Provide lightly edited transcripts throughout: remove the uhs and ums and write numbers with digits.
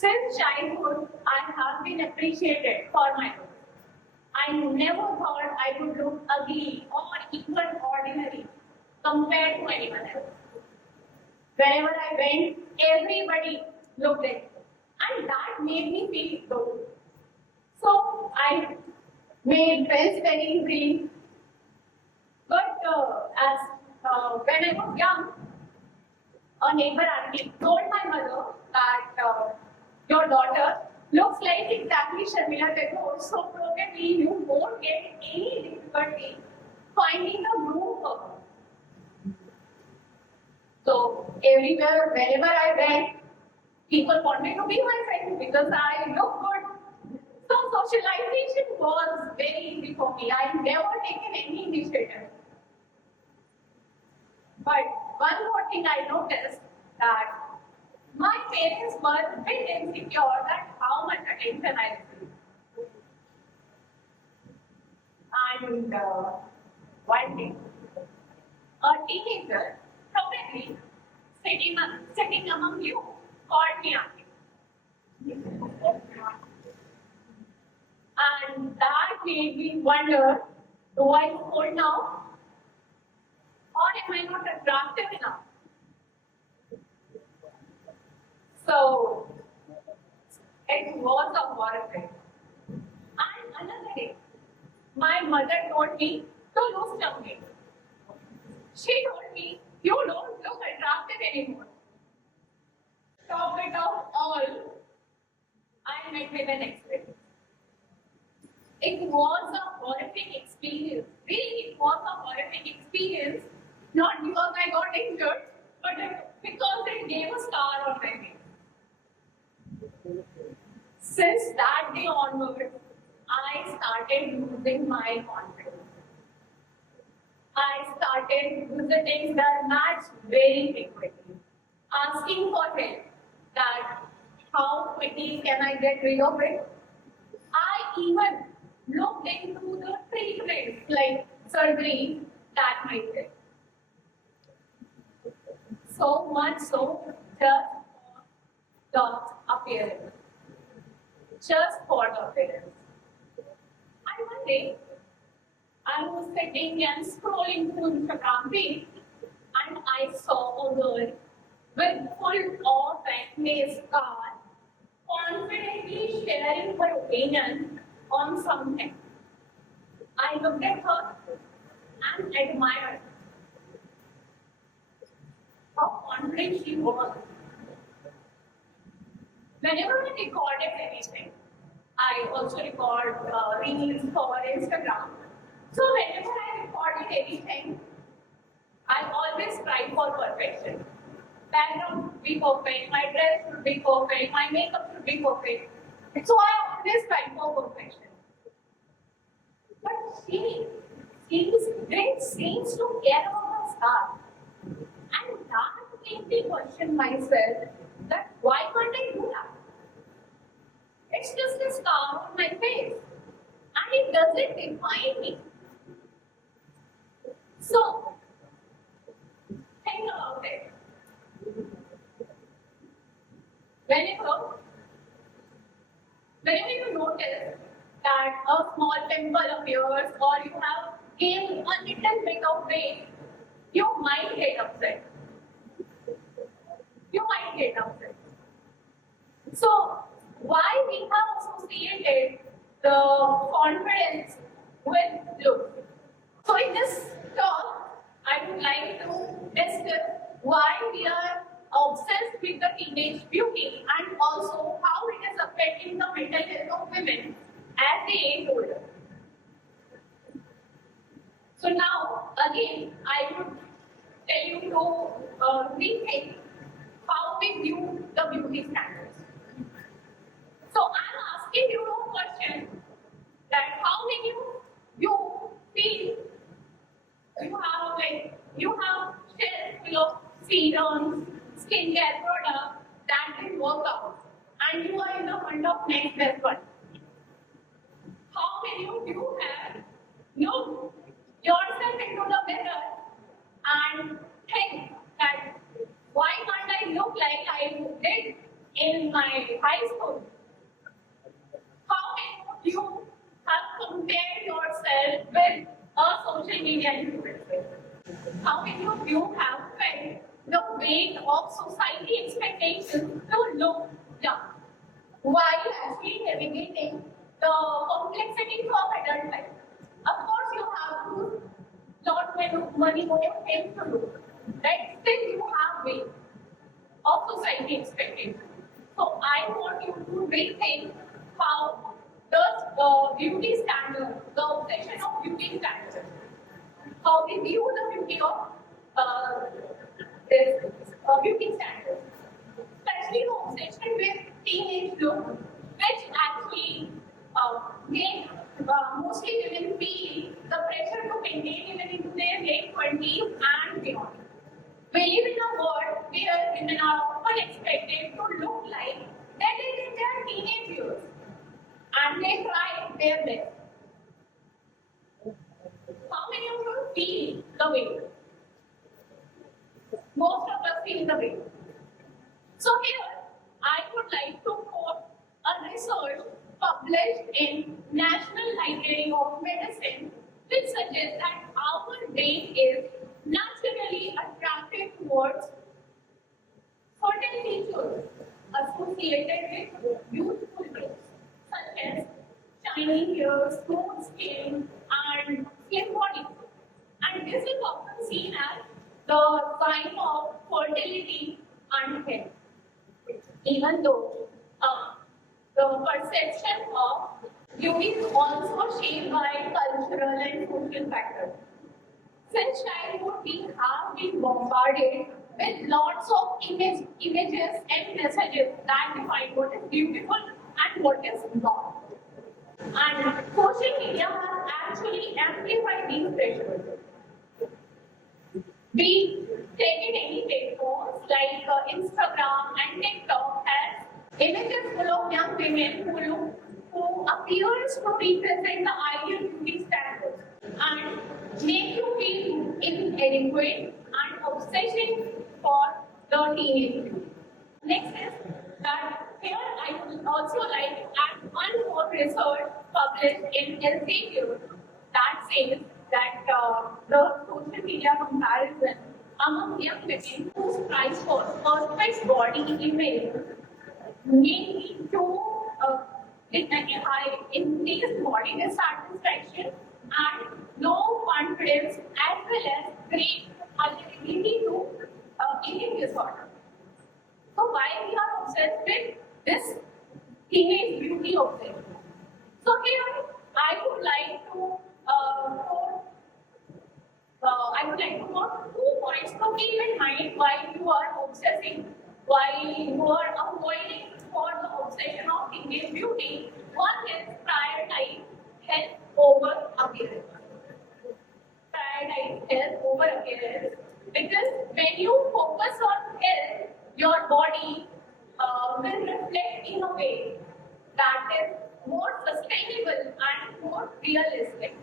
Since childhood, I have been appreciated for my looks. I never thought I would look ugly or even ordinary compared to anyone else. Wherever I went, everybody looked at me, and that made me feel good. So I made friends very easily. But as when I was young, a neighbor auntie told my mother that your daughter looks like exactly Sharmila Tagore, so probably you won't get any difficulty finding a groom for her. So everywhere, wherever I went, people wanted to be my friend because I look good. So socialization was very easy for me. I've never taken any initiative. But one more thing I noticed that my parents were a bit insecure that how much attention I received. And one day, a teenager, probably sitting among you, called me auntie. And that made me wonder, do I look old now? Or am I not attractive enough? So, it was a horrible. And another day, my mother told me to lose something. She told me, you don't look attractive anymore. Top it off all, I met with an experience. It was a horrific experience. Really, it was a horrific experience. Not because I got injured, but because it gave a scar on my face. Since that day onward, I started losing my confidence. I started visiting the match very frequently, asking for help that how quickly can I get rid of it. I even looked into the treatments like surgery that might help. So much so, just for the appearance. Just for the appearance. And one day, I was sitting and scrolling through Instagram feed, and I saw a girl with full of acne scar confidently sharing her opinion on something. I looked at her and admired how confident she was. Whenever I recorded anything, I also record reels for Instagram. So whenever I recorded anything, I always strive for perfection. Background should be perfect, my dress should be perfect, my makeup should be perfect. So I always strive for perfection. But she didn't seem to care about her scar. And that made me question myself that why can't I do that? It's just a scar on my face. And it doesn't define me. So, think about it. Whenever you notice that a small pimple appears or you have gained a little bit of weight, you might get upset. You might get upset. So, why we have associated the confidence with look? So, in this talk, I would like to discuss why we are obsessed with the teenage beauty and also how it is affecting the mental health of women as they age older. So now, again, I would tell you to rethink how we view the beauty standards. So I'm asking you a question that how many you feel you have shelf full of serums, skincare products that can work out, and you are in the hunt of next best one. How many of you have looked yourself into the mirror and think that why can't I look like I did in my high school. How many of you have compared yourself with a social media influencer? How many of you have felt the weight of society expectations to look young while actually navigating the complexities of adult life? Of course, you have to lot many more things to do, right? Still, you have weight of society expectations. So I want you to rethink how the beauty standard, the obsession of beauty standards, how we view the beauty of this beauty standards, especially the obsession with teenage look, which actually make mostly women feel the pressure to maintain even into their late 20s and beyond. We live in a world where women are often expected to look like they did in their teenage years, and they try their best. How many of you feel the way? Most of us feel the way. So here, I would like to quote a research published in National Library of Medicine, which suggests that our brain is naturally attracted towards certain features associated with youthful looks, such as shiny hair, smooth skin, and slim body. And this is often seen as the sign of fertility and health. Even though the perception of beauty is also shaped by cultural and social factors. Since childhood, we have been bombarded with lots of images and messages that define what is beautiful and what is not. And social media has actually amplified these pressures. We take in any platforms like Instagram and TikTok has images full of young women who appears to represent the ideal beauty standards and make you feel inadequate and obsessing for the teenage beauty. Next is that here I would also like to add one more research published in Elsevier that says that the social media comparison among young women who strive for perfect body image may lead to increased body dissatisfaction and low confidence as well as great vulnerability to eating disorder. So why we are obsessed with this teenage beauty obsession? So here I would like to quote 2 points to keep in mind while you are obsessing, while you are avoiding for the obsession of teenage beauty. One is prioritize health over appearance. Prioritize health over appearance because when you focus on health, your body will reflect in a way that is more sustainable and more realistic.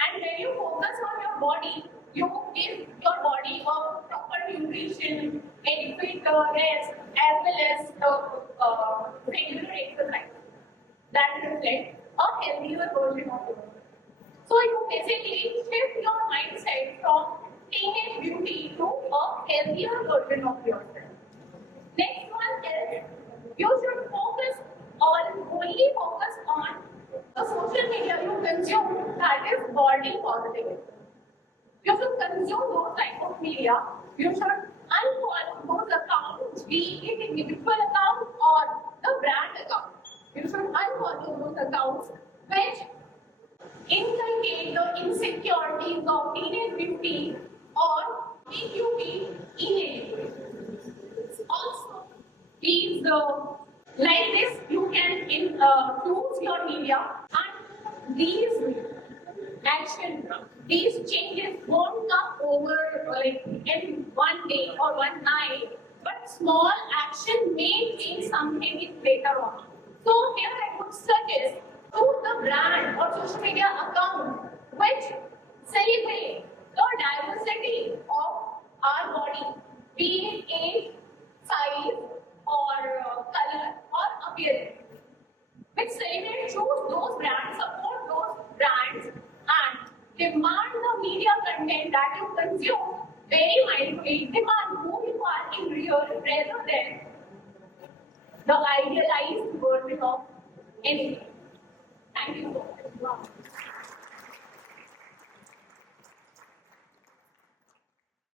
And when you focus on your body, you give your body a proper nutrition, adequate rest, as well as regular exercise that reflect a healthier version of you. So you basically shift your mindset from teenage beauty to a healthier version of yourself. Next one is you should only focus on the social media you consume that is body positive. You should consume those type of media. You should unfollow those accounts, be it individual account or the brand account. You should unfollow those accounts which inculcate the insecurities of teenage beauty or make you feel inadequate. Also, these like this, you can choose your media, and these these changes won't come over like in one day or one night, but small action may change something later on. So here I would suggest to the brand or social media account which celebrate the diversity of our body, be it age, size, or Demand the media content that you consume very mindfully. Demand who you are in real rather than the idealized version of anything.